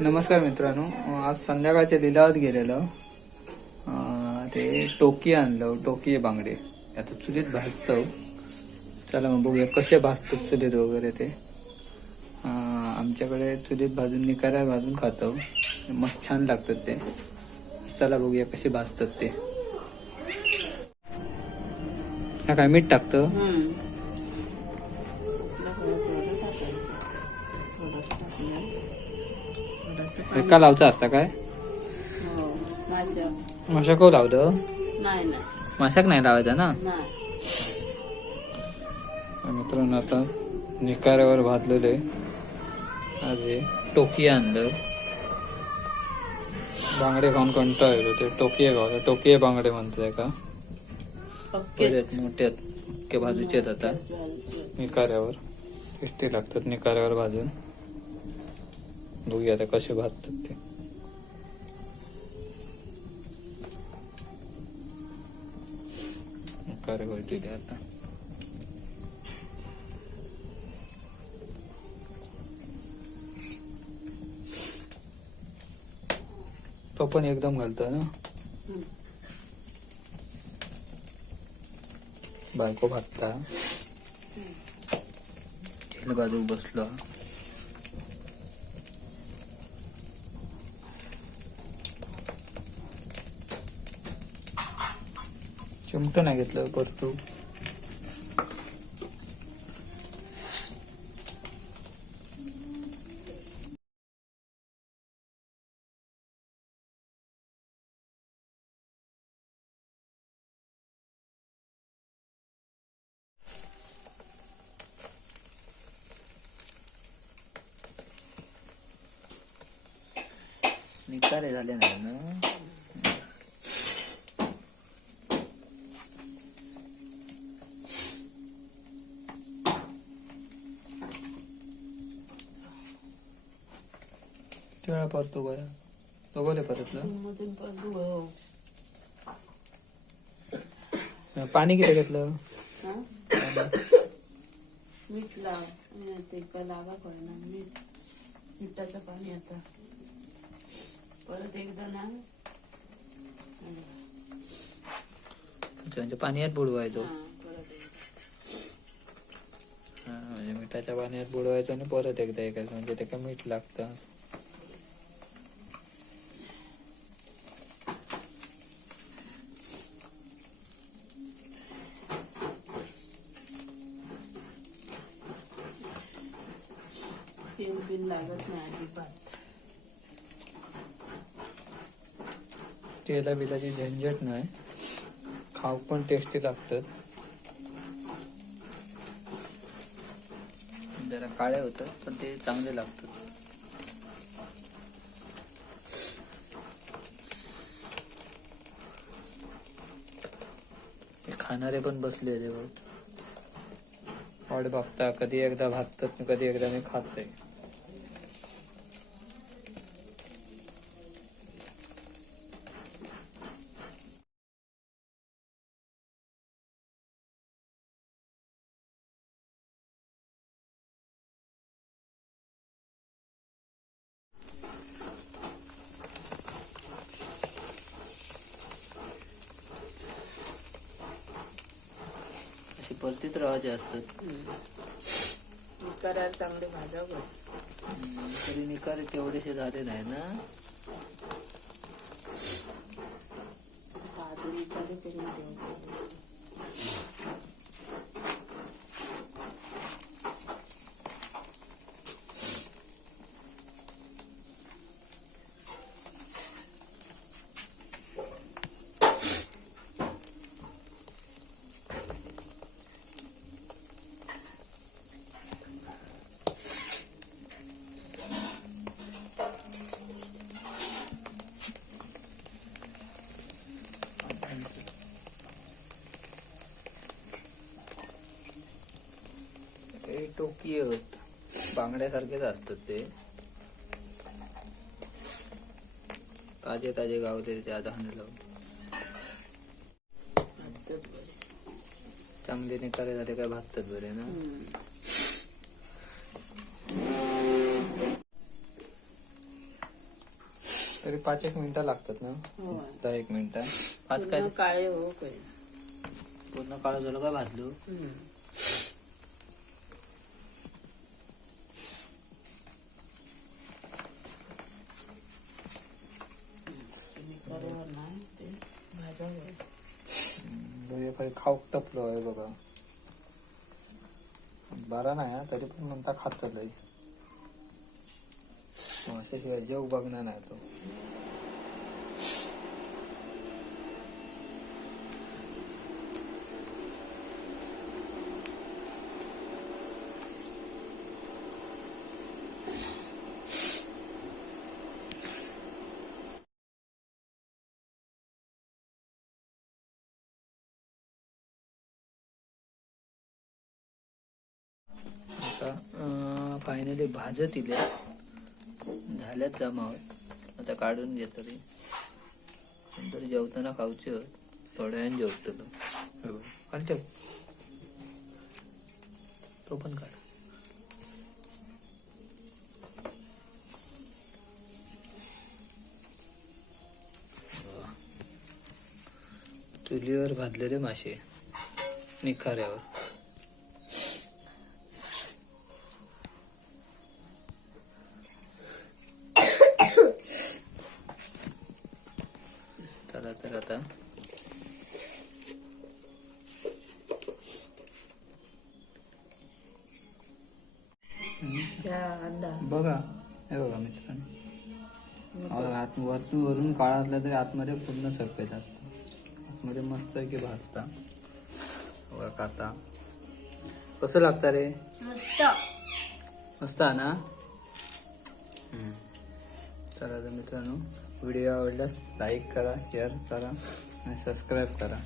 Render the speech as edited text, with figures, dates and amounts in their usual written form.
नमस्कार मित्रांनो, आज संध्याकाळच्या लिलावात गेलेलो. ते टोकी आणलं, टोकी बांगडे आता चुलीत भाजतो. चला मग बघूया कसे भाजतात चुलीत वगैरे ते. आमच्याकडे चुलीत भाजून निकाऱ्या भाजून खातो, मस्त छान लागतात ते. चला बघूया कसे भाजतात ते. हा काय मीठ टाकतं. एका लावचा असता काय माशाक लावलं. माशाक नाही लावायचा ना. मित्रांनो आता निकाऱ्यावर भाजलेले अरे टोकी आणलं. बांगडे खाऊन कंटाळा येतो ते टोकिये खावलं. टोकिये बांगडे म्हणतोय का मोठे अख्खे भाजूचे आहेत आता निकाऱ्यावर. टेस्टी लागतात निकाऱ्यावर भाजून. बघूया आता कसे भाजतात ते. निकारे होते आता. तो पण एकदम घालतो ना. बायको भाजता बाजू बसलो. चिमट नाही घेतलं परतू. निकारे झाले नाही ना. तेवढा परतो बरं बघवले परतलं. पाणी किती घेतलं. मीठ लाव ते लावा ना. मिठाचं पाणी आता परत एकदा ना. म्हणजे पाण्यात बुडवायचो. म्हणजे मिठाच्या पाण्यात बुडवायचं आणि परत एकदा ऐकायचं म्हणजे त्याला मीठ लागतं. तेल बिल लागत नाही अजिबात. तेला बिलाची झंझट नाही. खाऊ पण टेस्टी लागतात. जरा काळे होतात पण ते चांगले लागतात. ते खाणारे पण बसले वाट बघता. कधी एकदा भाजतात कधी एकदा मी खातोय. परतीत राहायचे असतात. निकाऱ्यावर चांगले भाजावं. तरी निकारे तेवढेसे झाले नाही ना. निकारे करून ठेवतो. टोकी होत बांगड्यासारखेच असतात ते. ताजे ताजे गावले ते आता लावून चांगले निकाले झाले काय भाजतात बरे ना. तरी 5-1 मिनिटं लागतात ना. होय. 10-1 मिनिटं. 5 काय पूर्ण काळे हो काय. पूर्ण काळ झालं का भाजलो. करेवर नाही ते भाजावं. काही खाऊ टपलो आहे बघा. बरा नाही हा, तरी पण म्हणता खात लय. शिवाय जेव बघणार नाही तो. आता फायनली भाजत इले झाल्यात जमावत. आता काढून घेत तरी नंतर जेवताना खाऊचे थोड्या वेळाने जेवतलो. काढ ठेव तो पण काढ. चुलीवर भाजलेले मासे निखाऱ्यावर. चला तर आता बघा हे बघा मित्रांनो, वरून काळा असला तरी आतमध्ये पूर्ण सफेद असतो. आतमध्ये मस्त आहे की भाजता बघा. काता कसं लागतं रे? मस्त मस्त आहे ना. चला तर मित्रांनो, व्हिडिओ आवडल्यास लाईक करा, शेअर करा आणि सबस्क्राईब करा.